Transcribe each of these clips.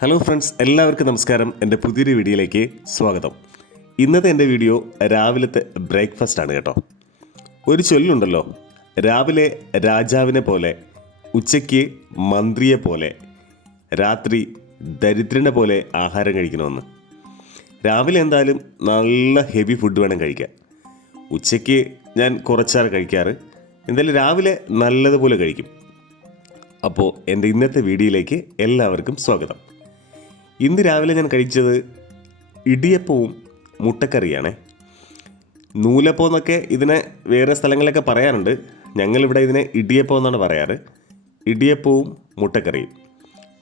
Hello friends എല്ലാവർക്കും നമസ്കാരം. എന്റെ പുതിയൊരു വീഡിയോയിലേക്ക് സ്വാഗതം. ഇന്നത്തെ എന്റെ വീഡിയോ രാവിലത്തെ ബ്രേക്ക്ഫാസ്റ്റ് ആണ് കേട്ടോ. ഒരു ചൊല്ലുണ്ടല്ലോ രാവിലെ രാജാവിനെ പോലെ ഉച്ചയ്ക്ക് മന്ത്രിയെ പോലെ രാത്രി ദരിദ്രനെ പോലെ ആഹാരം കഴിക്കണമെന്ന്. രാവിലെ എന്തായാലും നല്ല ഹെവി ഫുഡ് വേണം കഴിക്കാൻ. ഉച്ചയ്ക്ക് ഞാൻ കുറച്ചാണ് കഴിക്കാറ്. എന്തായാലും രാവിലെ നല്ലതുപോലെ കഴിക്കും. അപ്പോൾ എന്റെ ഇന്നത്തെ വീഡിയോയിലേക്ക് എല്ലാവർക്കും സ്വാഗതം. ഇന്ന് രാവിലെ ഞാൻ കഴിച്ചത് ഇടിയപ്പവും മുട്ടക്കറിയാണ്. നൂലപ്പം എന്നൊക്കെ ഇതിനെ വേറെ സ്ഥലങ്ങളിലൊക്കെ പറയാറുണ്ട്. ഞങ്ങളിവിടെ ഇതിനെ ഇടിയപ്പം എന്നാണ് പറയാറ്. ഇടിയപ്പവും മുട്ടക്കറിയും.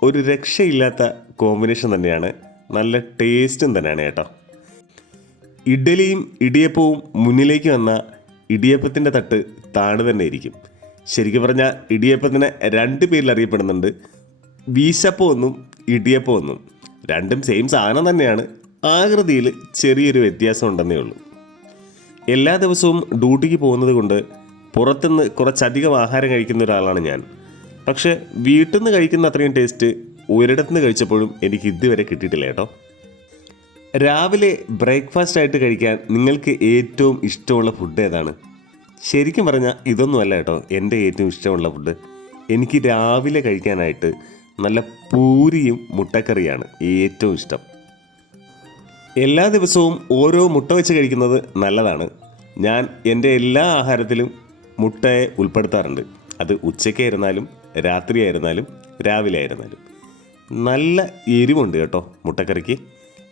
ഒരു രക്ഷയില്ലാത്ത കോമ്പിനേഷൻ തന്നെയാണ്. നല്ല ടേസ്റ്റും തന്നെയാണ് കേട്ടോ. ഇഡലിയും ഇടിയപ്പവും മുന്നിലേക്ക് വന്ന ഇടിയപ്പത്തിന്റെ തട്ട് താണു തന്നെ ഇരിക്കും. ശരിക്കും പറഞ്ഞാൽ ഇടിയപ്പത്തിന് രണ്ട് പേരിൽ അറിയപ്പെടുന്നുണ്ട്. വീശപ്പം ഒന്നും ഇടിയപ്പം ഒന്നും. രണ്ടും സെയിം സാധനം തന്നെയാണ്. ആകൃതിയിൽ ചെറിയൊരു വ്യത്യാസം ഉണ്ടെന്നേ ഉള്ളൂ. എല്ലാ ദിവസവും ഡ്യൂട്ടിക്ക് പോകുന്നത് കൊണ്ട് പുറത്തുനിന്ന് കുറച്ചധികം ആഹാരം കഴിക്കുന്ന ഒരാളാണ് ഞാൻ. പക്ഷേ വീട്ടിൽ നിന്ന് കഴിക്കുന്ന അത്രയും ടേസ്റ്റ് ഒരിടത്തുനിന്ന് കഴിച്ചപ്പോഴും എനിക്ക് ഇതുവരെ കിട്ടിയിട്ടില്ല കേട്ടോ. രാവിലെ ബ്രേക്ക്ഫാസ്റ്റ് ആയിട്ട് കഴിക്കാൻ നിങ്ങൾക്ക് ഏറ്റവും ഇഷ്ടമുള്ള ഫുഡ് ഏതാണ്? ശരിക്കും പറഞ്ഞാൽ ഇതൊന്നുമല്ല കേട്ടോ എന്റെ ഏറ്റവും ഇഷ്ടമുള്ള ഫുഡ് എനിക്ക് രാവിലെ കഴിക്കാനായിട്ട് നല്ല പൂരിയും മുട്ടക്കറിയാണ് ഏറ്റവും ഇഷ്ടം. എല്ലാ ദിവസവും ഓരോ മുട്ട വെച്ച് കഴിക്കുന്നത് നല്ലതാണ്. ഞാൻ എന്റെ എല്ലാ ആഹാരത്തിലും മുട്ടയെ ഉൾപ്പെടുത്താറുണ്ട്. അത് ഉച്ചയ്ക്കായിരുന്നാലും രാത്രിയായിരുന്നാലും രാവിലെ ആയിരുന്നാലും. നല്ല എരിവുണ്ട് കേട്ടോ മുട്ടക്കറിക്ക്.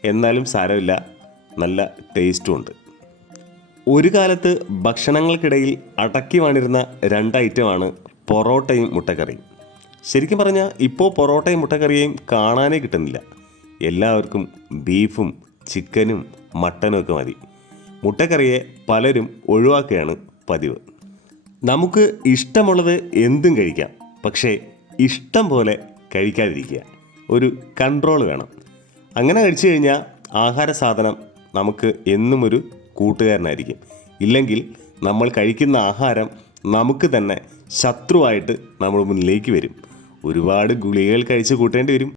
എന്നാലും സാരമില്ല നല്ല ടേസ്റ്റും ഉണ്ട്. ഒരു കാലത്ത് ഭക്ഷണങ്ങൾക്കിടയിൽ അടക്കി വാണിരുന്ന രണ്ട് ഐറ്റമാണ് പൊറോട്ടയും മുട്ടക്കറിയും. ശരിക്കും പറഞ്ഞാൽ ഇപ്പോൾ പൊറോട്ടയും മുട്ടക്കറിയും കാണാനേ കിട്ടുന്നില്ല. എല്ലാവർക്കും ബീഫും ചിക്കനും മട്ടനും ഒക്കെ മതി. മുട്ടക്കറിയെ പലരും ഒഴിവാക്കുകയാണ് പതിവ്. നമുക്ക് ഇഷ്ടമുള്ളത് എന്തും കഴിക്കാം പക്ഷേ ഇഷ്ടം പോലെ കഴിക്കാതിരിക്കുക. ഒരു കൺട്രോൾ വേണം. അങ്ങനെ കഴിച്ചു കഴിഞ്ഞാൽ ആഹാര സാധനം നമുക്ക് എന്നും ഒരു കൂട്ടുകാരനായിരിക്കും. ഇല്ലെങ്കിൽ നമ്മൾ കഴിക്കുന്ന ആഹാരം നമുക്ക് തന്നെ ശത്രുവായിട്ട് നമ്മുടെ മുന്നിലേക്ക് വരും. ഒരുപാട് ഗുളികകൾ കഴിച്ചു കൂട്ടേണ്ടി വരും.